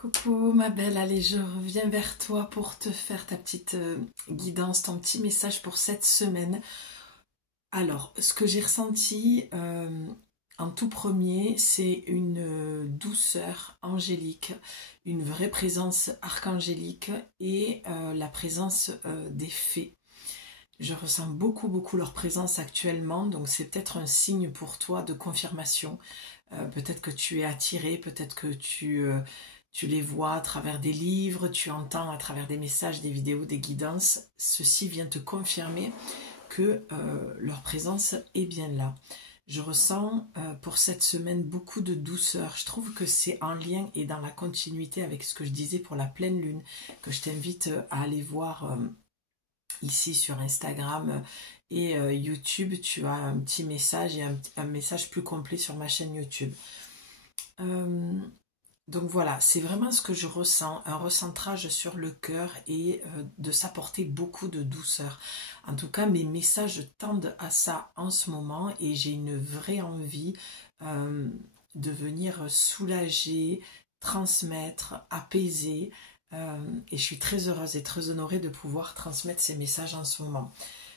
Coucou ma belle, allez je reviens vers toi pour te faire ta petite guidance, ton petit message pour cette semaine. Alors, ce que j'ai ressenti en tout premier, c'est une douceur angélique, une vraie présence archangélique et la présence des fées. Je ressens beaucoup leur présence actuellement, donc c'est peut-être un signe pour toi de confirmation. Peut-être que tu es attiré, peut-être que tu les vois à travers des livres, tu entends à travers des messages, des vidéos, des guidances. Ceci vient te confirmer que leur présence est bien là. Je ressens pour cette semaine beaucoup de douceur. Je trouve que c'est en lien et dans la continuité avec ce que je disais pour la pleine lune, que je t'invite à aller voir ici sur Instagram et YouTube. Tu as un petit message et un message plus complet sur ma chaîne YouTube. Donc voilà, c'est vraiment ce que je ressens, un recentrage sur le cœur et de s'apporter beaucoup de douceur. En tout cas, mes messages tendent à ça en ce moment et j'ai une vraie envie de venir soulager, transmettre, apaiser. Et je suis très heureuse et très honorée de pouvoir transmettre ces messages en ce moment.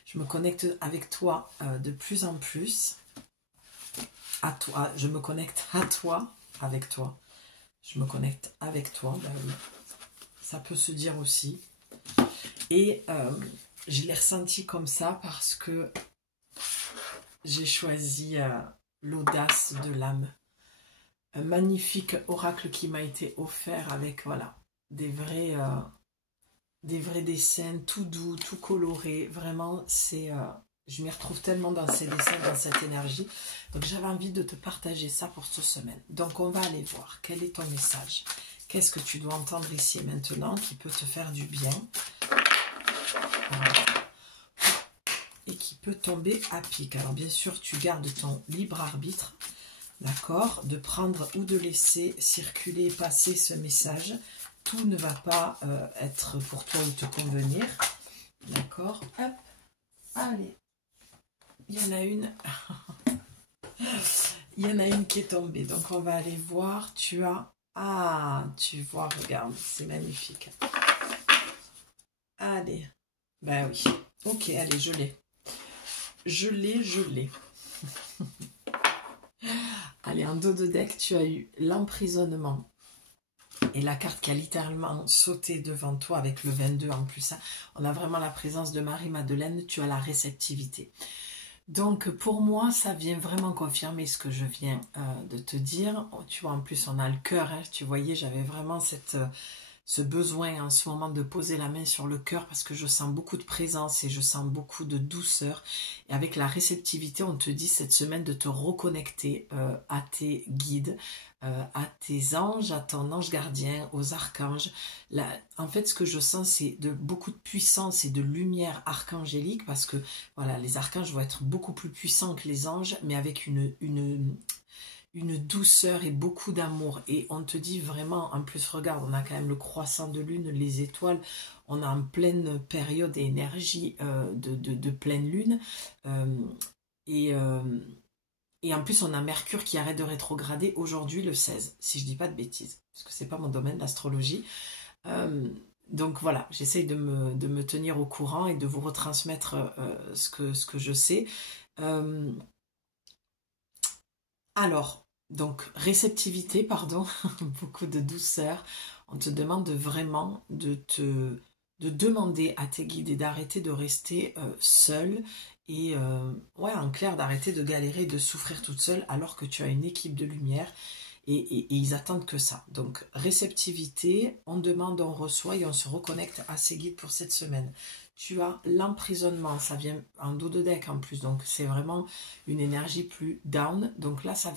Je me connecte avec toi de plus en plus. À toi, je me connecte à toi, avec toi. Je me connecte avec toi, ben oui. Ça peut se dire aussi. Et je l'ai ressenti comme ça parce que j'ai choisi l'audace de l'âme. Un magnifique oracle qui m'a été offert avec voilà, des vrais dessins, tout doux, tout coloré. Vraiment, je m'y retrouve tellement dans ces dessins, dans cette énergie. Donc j'avais envie de te partager ça pour cette semaine. Donc on va aller voir quel est ton message. Qu'est-ce que tu dois entendre ici et maintenant qui peut te faire du bien et qui peut tomber à pic. Alors bien sûr, tu gardes ton libre arbitre, d'accord, de prendre ou de laisser circuler, passer ce message. Tout ne va pas être pour toi ou te convenir. D'accord. Hop. Allez. Il y en a une. Il y en a une qui est tombée. Donc on va aller voir. Tu as... Ah, tu vois, regarde. C'est magnifique. Allez. Ben oui. Ok, allez, je l'ai. Je l'ai. Allez, en dos de deck, tu as eu l'emprisonnement. Et la carte qui a littéralement sauté devant toi avec le 22 en plus, hein, on a vraiment la présence de Marie-Madeleine, tu as la réceptivité. Donc pour moi, ça vient vraiment confirmer ce que je viens de te dire. Tu vois, en plus on a le cœur, hein, tu voyais, j'avais vraiment ce besoin en ce moment de poser la main sur le cœur parce que je sens beaucoup de présence et je sens beaucoup de douceur. Et avec la réceptivité, on te dit cette semaine de te reconnecter à tes guides, à tes anges, à ton ange gardien, aux archanges. Là, en fait, ce que je sens, c'est beaucoup de puissance et de lumière archangélique parce que voilà, les archanges vont être beaucoup plus puissants que les anges, mais avec une douceur et beaucoup d'amour. Et on te dit vraiment, en plus, regarde, on a quand même le croissant de lune, les étoiles, on est en pleine période et énergie de pleine lune. Et en plus, on a Mercure qui arrête de rétrograder aujourd'hui le 16, si je dis pas de bêtises, parce que c'est pas mon domaine, l'astrologie. Donc voilà, j'essaye de me tenir au courant et de vous retransmettre ce que je sais. Alors, donc, réceptivité, pardon, beaucoup de douceur. On te demande vraiment de demander à tes guides et d'arrêter de rester seule et, ouais, en clair, d'arrêter de galérer, de souffrir toute seule alors que tu as une équipe de lumière et ils attendent que ça. Donc, réceptivité, on demande, on reçoit et on se reconnecte à ses guides pour cette semaine. Tu as l'emprisonnement, ça vient en dos de deck en plus, donc c'est vraiment une énergie plus down. Donc là, ça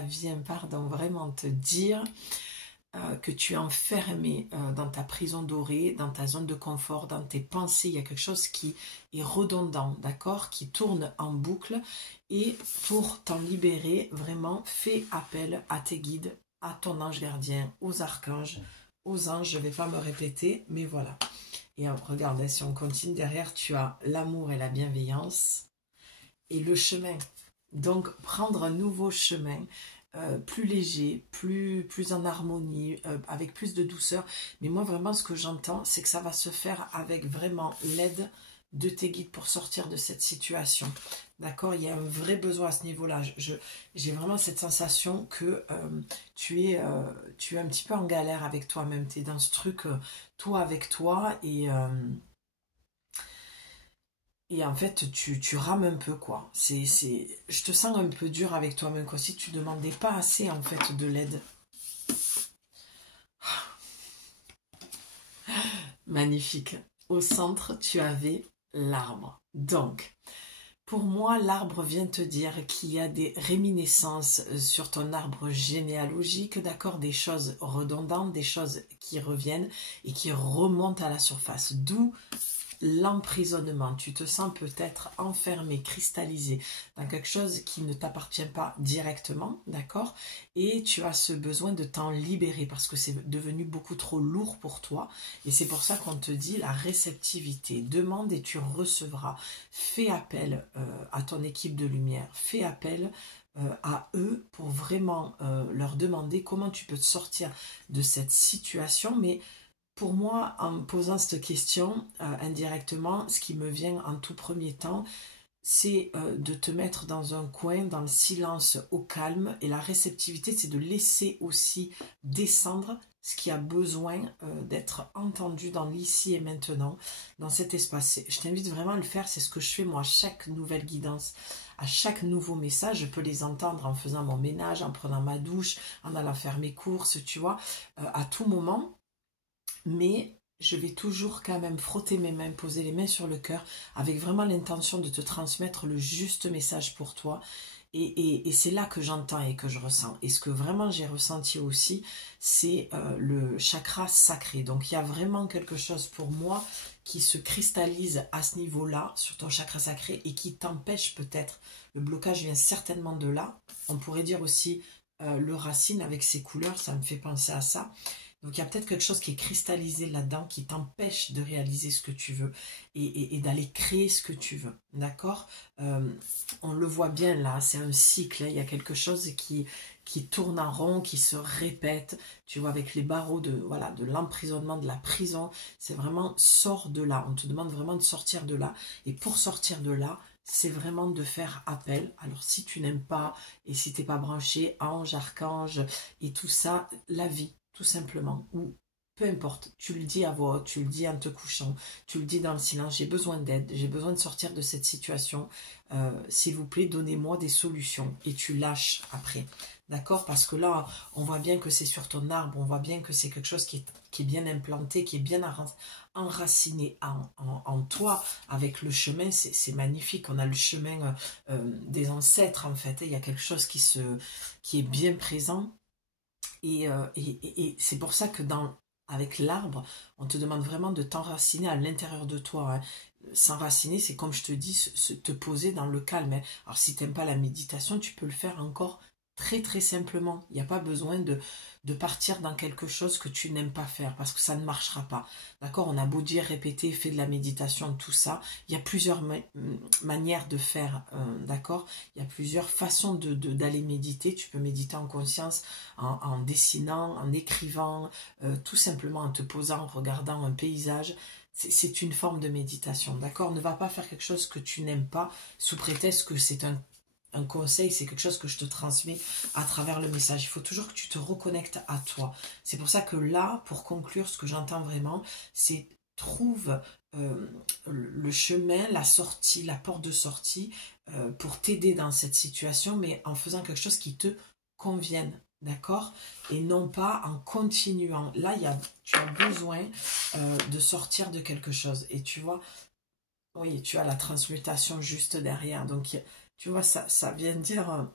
vient vraiment te dire que tu es enfermé dans ta prison dorée, dans ta zone de confort, dans tes pensées. Il y a quelque chose qui est redondant, d'accord, qui tourne en boucle. Et pour t'en libérer, vraiment, fais appel à tes guides, à ton ange gardien, aux archanges, aux anges. Je ne vais pas me répéter, mais voilà. Et regarde, si on continue, derrière, tu as l'amour et la bienveillance et le chemin. Donc, prendre un nouveau chemin. plus léger, plus en harmonie, avec plus de douceur. Mais moi, vraiment, ce que j'entends, c'est que ça va se faire avec vraiment l'aide de tes guides pour sortir de cette situation. D'accord? Il y a un vrai besoin à ce niveau-là. J'ai vraiment cette sensation que tu es un petit peu en galère avec toi-même. Tu es dans ce truc, toi avec toi, et en fait, tu rames un peu, quoi. Je te sens un peu dur avec toi-même, quoi. Si tu demandais pas assez, en fait, de l'aide. Magnifique. Au centre, tu avais l'arbre. Donc, pour moi, l'arbre vient te dire qu'il y a des réminiscences sur ton arbre généalogique, d'accord, des choses redondantes, des choses qui reviennent et qui remontent à la surface. D'où l'emprisonnement. Tu te sens peut-être enfermé, cristallisé dans quelque chose qui ne t'appartient pas directement, d'accord? Et tu as ce besoin de t'en libérer parce que c'est devenu beaucoup trop lourd pour toi. Et c'est pour ça qu'on te dit la réceptivité. Demande et tu recevras. Fais appel à ton équipe de lumière. Fais appel à eux pour vraiment leur demander comment tu peux te sortir de cette situation, mais pour moi, en me posant cette question, indirectement, ce qui me vient en tout premier temps, c'est de te mettre dans un coin, dans le silence, au calme. Et la réceptivité, c'est de laisser aussi descendre ce qui a besoin d'être entendu dans l'ici et maintenant, dans cet espace. Je t'invite vraiment à le faire, c'est ce que je fais moi, à chaque nouvelle guidance, à chaque nouveau message. Je peux les entendre en faisant mon ménage, en prenant ma douche, en allant faire mes courses, tu vois, à tout moment. Mais je vais toujours quand même frotter mes mains, poser les mains sur le cœur, avec vraiment l'intention de te transmettre le juste message pour toi. Et c'est là que j'entends et que je ressens. Et ce que vraiment j'ai ressenti aussi, c'est le chakra sacré. Donc il y a vraiment quelque chose pour moi qui se cristallise à ce niveau-là, sur ton chakra sacré, et qui t'empêche peut-être. Le blocage vient certainement de là. On pourrait dire aussi le racine avec ses couleurs, ça me fait penser à ça. Donc il y a peut-être quelque chose qui est cristallisé là-dedans qui t'empêche de réaliser ce que tu veux et d'aller créer ce que tu veux. D'accord? On le voit bien là, c'est un cycle. Hein, il y a quelque chose qui tourne en rond, qui se répète. Tu vois, avec les barreaux voilà, de l'emprisonnement, de la prison. C'est vraiment sors de là. On te demande vraiment de sortir de là. Et pour sortir de là, c'est vraiment de faire appel. Alors si tu n'aimes pas et si tu n'es pas branché, ange, archange et tout ça, la vie tout simplement, ou peu importe, tu le dis à voix haute, tu le dis en te couchant, tu le dis dans le silence, j'ai besoin d'aide, j'ai besoin de sortir de cette situation, s'il vous plaît, donnez-moi des solutions, et tu lâches après, d'accord? Parce que là, on voit bien que c'est sur ton arbre, on voit bien que c'est quelque chose qui est bien implanté, qui est bien enraciné en toi, avec le chemin, c'est magnifique, on a le chemin des ancêtres, en fait, il y a quelque chose qui est bien présent, et c'est pour ça que avec l'arbre, on te demande vraiment de t'enraciner à l'intérieur de toi. Hein. S'enraciner, c'est comme je te dis, te poser dans le calme. Hein. Alors si tu n'aimes pas la méditation, tu peux le faire encore très très simplement. Il n'y a pas besoin de partir dans quelque chose que tu n'aimes pas faire parce que ça ne marchera pas. D'accord? On a beau dire, répéter, fais de la méditation, tout ça. Il y a plusieurs manières de faire, d'accord? Il y a plusieurs façons d'aller méditer. Tu peux méditer en conscience, en dessinant, en écrivant, tout simplement en te posant, en regardant un paysage. C'est une forme de méditation, d'accord? Ne va pas faire quelque chose que tu n'aimes pas sous prétexte que c'est un conseil, c'est quelque chose que je te transmets à travers le message. Il faut toujours que tu te reconnectes à toi. C'est pour ça que là, pour conclure, ce que j'entends vraiment, c'est trouve le chemin, la sortie, la porte de sortie pour t'aider dans cette situation, mais en faisant quelque chose qui te convienne. D'accord? Et non pas en continuant. Là, tu as besoin de sortir de quelque chose. Et tu vois, oui, tu as la transmutation juste derrière. Donc, tu vois, ça vient dire,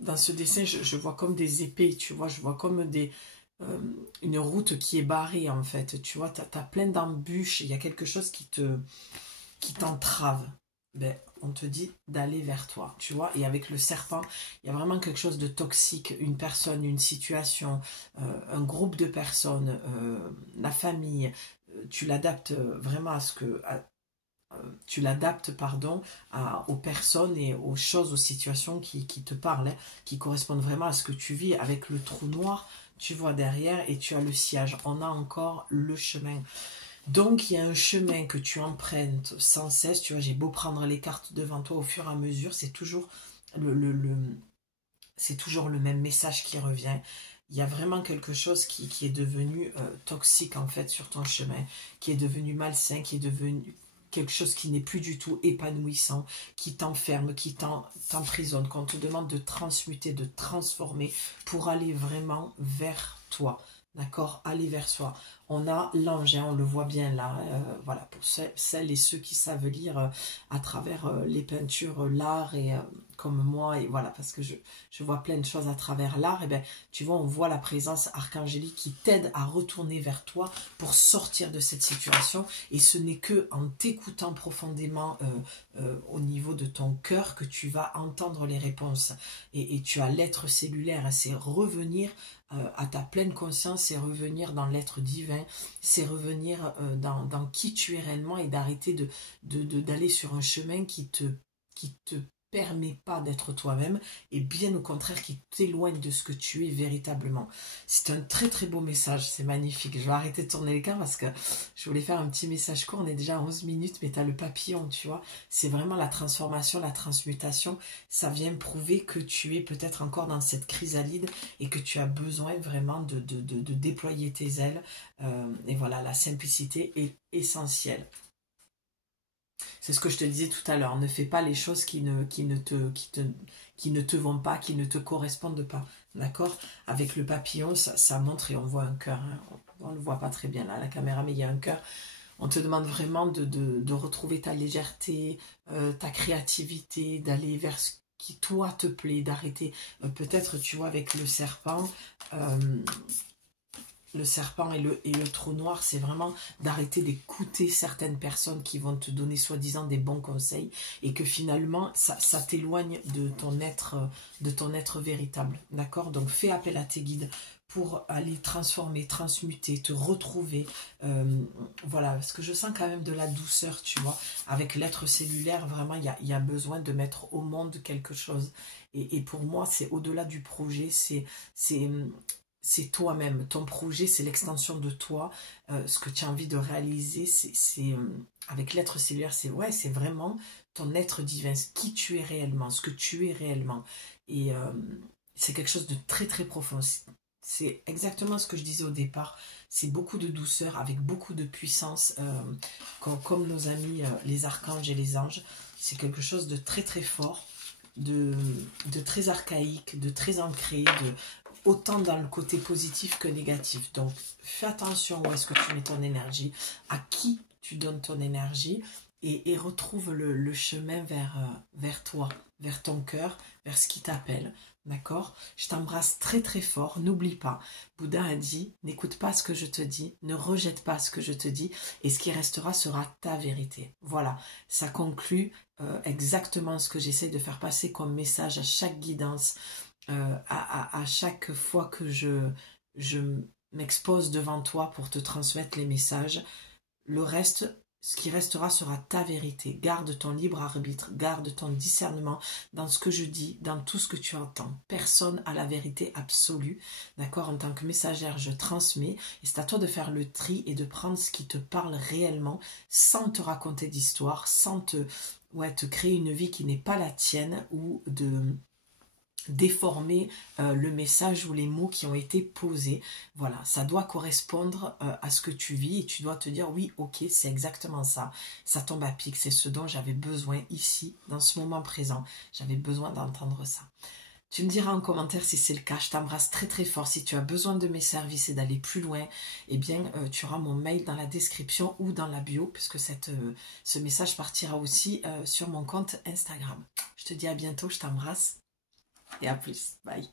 dans ce dessin, je vois comme des épées, tu vois, je vois comme une route qui est barrée, en fait. Tu vois, tu as plein d'embûches, il y a quelque chose qui t'entrave. Ben, on te dit d'aller vers toi, tu vois. Et avec le serpent, il y a vraiment quelque chose de toxique, une personne, une situation, un groupe de personnes, la famille. Tu l'adaptes vraiment tu l'adaptes, pardon, aux personnes et aux choses, aux situations qui te parlent, hein, qui correspondent vraiment à ce que tu vis. Avec le trou noir, tu vois derrière et tu as le sillage. On a encore le chemin. Donc, il y a un chemin que tu empruntes sans cesse. Tu vois, j'ai beau prendre les cartes devant toi au fur et à mesure, c'est toujours c'est toujours le même message qui revient. Il y a vraiment quelque chose qui est devenu toxique en fait sur ton chemin, qui est devenu malsain, qui est devenu quelque chose qui n'est plus du tout épanouissant, qui t'enferme, qui t'emprisonne, qu'on te demande de transmuter, de transformer pour aller vraiment vers toi. D'accord? Aller vers soi. On a l'ange, hein, on le voit bien là. Voilà, pour celles et ceux qui savent lire à travers les peintures, l'art et comme moi, et voilà, parce que je vois plein de choses à travers l'art, et bien, tu vois, on voit la présence archangélique qui t'aide à retourner vers toi pour sortir de cette situation. Et ce n'est que en t'écoutant profondément au niveau de ton cœur que tu vas entendre les réponses. Et tu as l'être cellulaire, c'est revenir à ta pleine conscience, c'est revenir dans l'être divin, c'est revenir dans qui tu es réellement et d'arrêter d'aller sur un chemin qui te permet pas d'être toi-même et bien au contraire qui t'éloigne de ce que tu es véritablement. C'est un très très beau message, c'est magnifique. Je vais arrêter de tourner les cartes parce que je voulais faire un petit message court, on est déjà à 11 minutes, mais tu as le papillon, tu vois. C'est vraiment la transformation, la transmutation. Ça vient prouver que tu es peut-être encore dans cette chrysalide et que tu as besoin vraiment de déployer tes ailes. Et voilà, la simplicité est essentielle. C'est ce que je te disais tout à l'heure. Ne fais pas les choses qui ne te vont pas, qui ne te correspondent pas. D'accord? Avec le papillon, ça montre et on voit un cœur. Hein. On ne le voit pas très bien là, à la caméra, mais il y a un cœur. On te demande vraiment de retrouver ta légèreté, ta créativité, d'aller vers ce qui toi te plaît, d'arrêter. Peut-être, tu vois, avec le serpent. Le serpent et le trou noir, c'est vraiment d'arrêter d'écouter certaines personnes qui vont te donner soi-disant des bons conseils et que finalement, ça t'éloigne de ton être véritable. D'accord? Donc, fais appel à tes guides pour aller transformer, transmuter, te retrouver. Voilà, parce que je sens quand même de la douceur, tu vois. Avec l'être cellulaire, vraiment, il y a besoin de mettre au monde quelque chose. Et pour moi, c'est au-delà du projet, c'est toi-même. Ton projet, c'est l'extension de toi. Ce que tu as envie de réaliser, avec l'être cellulaire, c'est vraiment ton être divin, qui tu es réellement, ce que tu es réellement. Et c'est quelque chose de très très profond. C'est exactement ce que je disais au départ. C'est beaucoup de douceur, avec beaucoup de puissance, comme nos amis les archanges et les anges. C'est quelque chose de très très fort, de très archaïque, de très ancré, autant dans le côté positif que négatif. Donc, fais attention où est-ce que tu mets ton énergie, à qui tu donnes ton énergie, et retrouve le chemin vers toi, vers ton cœur, vers ce qui t'appelle. D'accord? Je t'embrasse très très fort. N'oublie pas, Bouddha a dit, n'écoute pas ce que je te dis, ne rejette pas ce que je te dis, et ce qui restera sera ta vérité. Voilà, ça conclut exactement ce que j'essaie de faire passer comme message à chaque guidance, à chaque fois que je m'expose devant toi pour te transmettre les messages. Le reste, ce qui restera sera ta vérité. Garde ton libre arbitre, garde ton discernement dans ce que je dis, dans tout ce que tu entends. Personne n'a la vérité absolue. D'accord? En tant que messagère, je transmets. Et c'est à toi de faire le tri et de prendre ce qui te parle réellement sans te raconter d'histoire, sans te créer une vie qui n'est pas la tienne ou de déformer le message ou les mots qui ont été posés. Voilà, ça doit correspondre à ce que tu vis et tu dois te dire oui, ok, c'est exactement ça. Ça tombe à pic, c'est ce dont j'avais besoin ici, dans ce moment présent. J'avais besoin d'entendre ça. Tu me diras en commentaire si c'est le cas. Je t'embrasse très très fort. Si tu as besoin de mes services et d'aller plus loin, eh bien, tu auras mon mail dans la description ou dans la bio, puisque ce message partira aussi sur mon compte Instagram. Je te dis à bientôt, je t'embrasse. Et à plus. Bye.